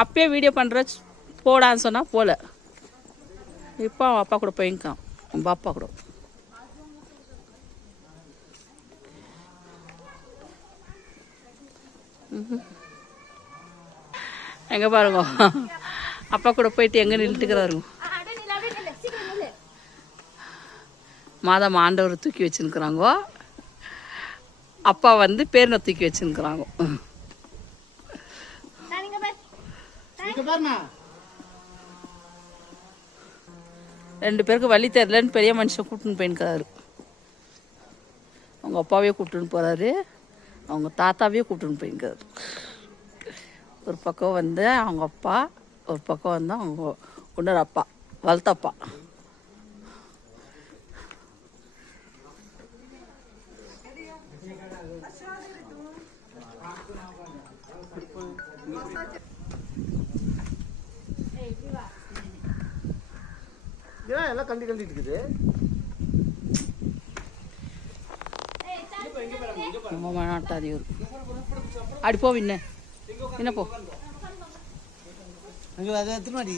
அப்பயே வீடியோ பண்ணுற போடான்னு சொன்னால் போகல. இப்போ அவன் அப்பா கூட போயிருக்கான், உங்கள் அப்பா கூட. எங்கே பாருங்க, அப்பா கூட போயிட்டு எங்கே நின்றுட்டுக்கிறாரு. மாதம் ஆண்டவர் தூக்கி வச்சுருக்குறாங்கோ, அப்பா வந்து பேரனை தூக்கி வச்சுருக்குறாங்க. ரெண்டு பேருக்கு வழி தெரியலன்னு பெரிய மனுஷன் கூப்பிட்டுன்னு போயிருக்காரு. அவங்க அப்பாவே கூப்பிட்டுன்னு போகிறாரு, அவங்க தாத்தாவே கூப்பிட்டுன்னு போயிருக்காரு. ஒரு பக்கம் வந்து அவங்க அப்பா, ஒரு பக்கம் வந்து அவங்க இன்னொரு அப்பா, வளர்த்தப்பா. எல்லாம் கண்டி கண்டிட்டு இருக்குது. ரொம்ப மாட்டாது இவர். அடி போ, என்ன போ. எத்தனை